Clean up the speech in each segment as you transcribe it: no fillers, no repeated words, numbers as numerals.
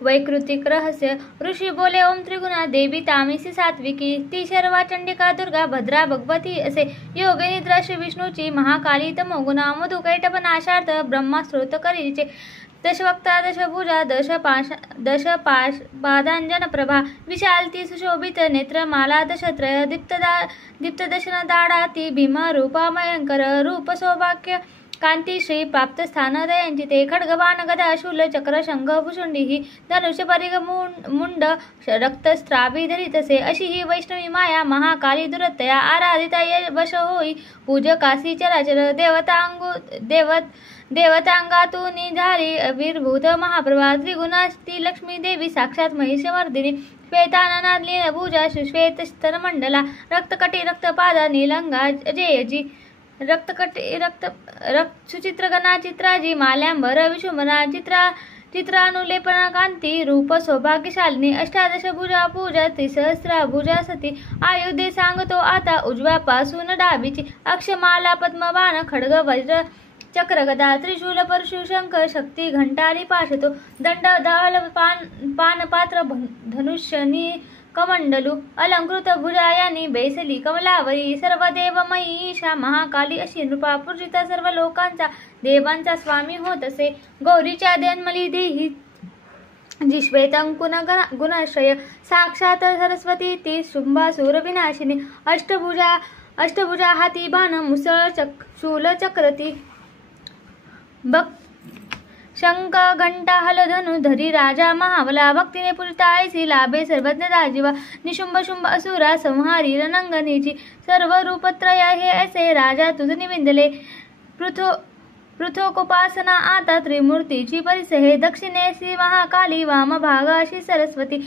वैकृतिक रहस्य। ऋषी बोले, ओम त्रिगुणा देवी तामिसी सात्विकी, ती शर्वा चंडिका दुर्गा भद्रा भगवती असे। योगिनी द्रश विष्णूची महाकाली तमोगुणा, मधुकैटभ नाशार्थ ब्रह्मा स्तोत्र करीचे। दशवक्ता दशभुजा दशपादांजन प्रभा, विशालती सुशोभित नेत्रमाला दशत्रय दीप्तदशन दाडाती भीम रूपा भयंकर रूप सौभाग्य कांती श्री प्राप्त स्थान दयांची ते। खड्गबाण गदा शूल चक्र शंख भुषुंडी ही धनुष्य परिग मुंड रक्तस्त्रावी धरितसे। अशी ही वैष्णवी माया महाकाली दुरतया, आराधिता वश होई पूजकासी चराचर। देवतांगातून झाली आविर्भूत महाप्रभा, त्रिगुणास्ती लक्ष्मी देवी साक्षात महिषमर्दिनी। श्वेताननादली भुजा श्वेत स्तनमंडला, रक्तकटी रक्तपादा नीलंगा अजयजी, सुचित्रगणा चित्राजी माल्यांबर विशुंभना चित्रानुलेपना कांती रूप सौभाग्यशालिनी। अष्टादश भुजा पूजा त्रिसहस्रा भुजा सती, आयुधे सांगतो आता उजव्यापासून डावीची। अक्षमाला पद्मबाण खड्ग वज्र चक्र गदा त्रिशूल परशु शंख शक्ती घंटाली पाशतो, दंड दहल पानपात्र धनुष्यनी कमंडलू, अलंकृत भुजायानी बैसली कमलावरी। सर्व देवमयी ईशा महाकाली अशी नृपा, पूजिता सर्व लोकांचा देवांचा स्वामी होत असे। गौरीच्या जन्मली देही जी श्वेतंकुन गुणाश्रय, साक्षात सरस्वती ती शुंभासुर विनाशिनी। अष्टभुजा हाती बाण मुसळ शूल चक्रती, शंख घंटा हलधनु धरी राजा महाबला। भक्तीने पूजिता ऐसी लाभे सर्वज्ञ राजीवा, निशुंभ शुंभ असुरा संहारी रणंगणीची। सर्व रूपत्रय हे ऐसे राजा तुझ निविंदले, पृथोकोपासना आता त्रिमूर्तीची परिसहे। दक्षिणेसी महाकाली वामभागाशी सरस्वती,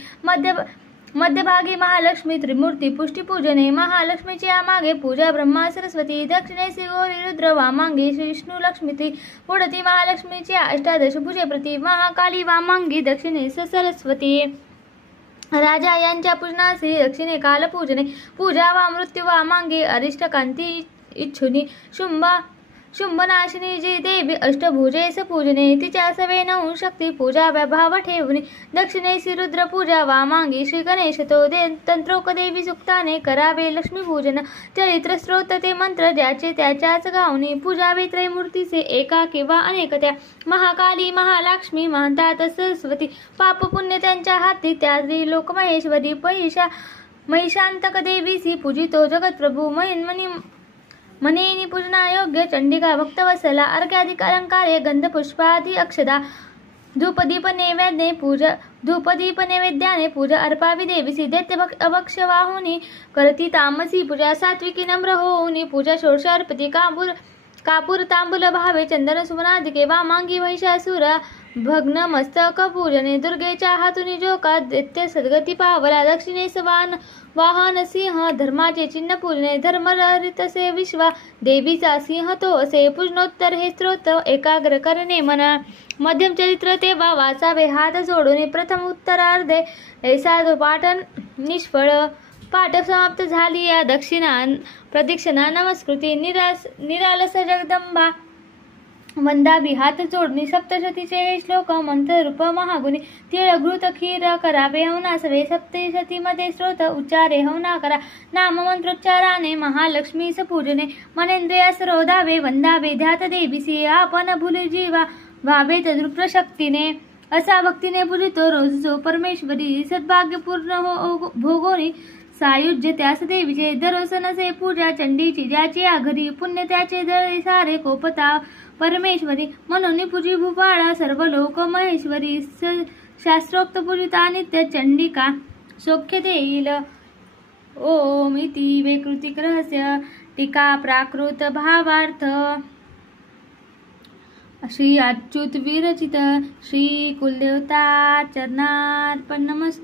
मध्यभागी महालक्ष्मी त्रिमूर्ती पुष्टीपूजने। महालक्ष्मीच्या मागे पूजा ब्रह्मा सरस्वती, दक्षिणेसी गौरी रुद्र वामांगी विष्णू लक्ष्मी। पुढती महालक्ष्मीच्या अष्टादश भुजे प्रती, महाकाली वामांगी दक्षिणेस सरस्वती। राजा यांच्या पूजनासी दक्षिणे काल पूजने, पूजा वा मृत्यू वामांगी अरिष्टकांती इच्छुनी। शुंभनाशिनी जी देवी अष्टभुजेस पूजने, तिच्या सवे नऊ शक्ती पूजा वैभाव ठेवणे। दक्षिणेसी रुद्र पूजा वामांगी श्री गणेश तो, तंत्रोक देवी सुक्ताने करावे लक्ष्मी पूजन। चरित्र स्त्रोत ते मंत्र ज्याचे त्याच्याच गावनी, पूजावे त्रयमूर्तीचे एका किंवा अनेक त्या। महाकाली महालक्ष्मी म्हणतात सरस्वती, पाप पुण्य त्यांच्या हाती त्या लोक महेश्वरी। महिषांतक देवीसी पूजितो जगतप्रभू, मनेनी पूजना योग्य चंडिका भक्तवत्सला। अर्घ्याधिक अलंकारे गंध पुष्पादि अक्षदा, धूपदीप नैवेद्याने पूजा अर्पावी देवीसी। दैत्य अभक्ष वाहुनी करती तामसी पूजा, सात्विकी नम्र होऊनी पूजा षोडशार्पती। कापूर तांबूल भावे चंदन सुमनादिके, वामांगी महिषासुरा भग्न मस्तक पूजने। दुर्गेच्या हातुनी जोका दैत्य सद्गती पावला, दक्षिणेस वाहन सिंह धर्माचे चिन्ह पूजने। धर्मरहितसे विश्वा देवीचा सिंह तो असे, पूजनोत्तर हे स्तोत्र एकाग्र करणे मना। मध्यम चरित्र तेव्हा वाचावे हात जोडून, प्रथम उत्तरार्धे ऐसा जो पाठ निष्फळ। पाठ समाप्त झाली या प्रदक्षिणा नमस्कृती, निरालस जगदंबा वंदावी हात जोडणी। सप्तशतीचे हे श्लोक मंत्ररूप महागुणी, तिळ घृत खीर करावे हवनासवे। सप्तशतीमध्ये स्तोत्र उच्चारे हवना करा, नाम मंत्रोच्चाराने महालक्ष्मीस पूजने। मनेंद्रियास रोधावे वंदावे ध्यात देवीसी, आपण भूल जीवा व्हावेत दृप्रशक्तीने। असा भक्तीने पूजितो रोज जो परमेश्वरी, सद्भाग्यपूर्ण हो भोगोनी सायुज्य त्यास देवीचे। दररोज नसे पूजा चंडीची ज्याची आघरी, पुण्य त्याचे दळे सारे कोपता परमेश्वरी। म्हणून पूजी भूपाळा सर्व लोक महेश्वरी, शास्त्रोक्त पूजिता नित्य चंडिका सौख्य देईल। ओम इति वैकृतिक रहस्य टीका प्राकृत भावार्थ। श्री अच्युत विरचित श्री कुलदेवता चरणार्पण नमस्ते।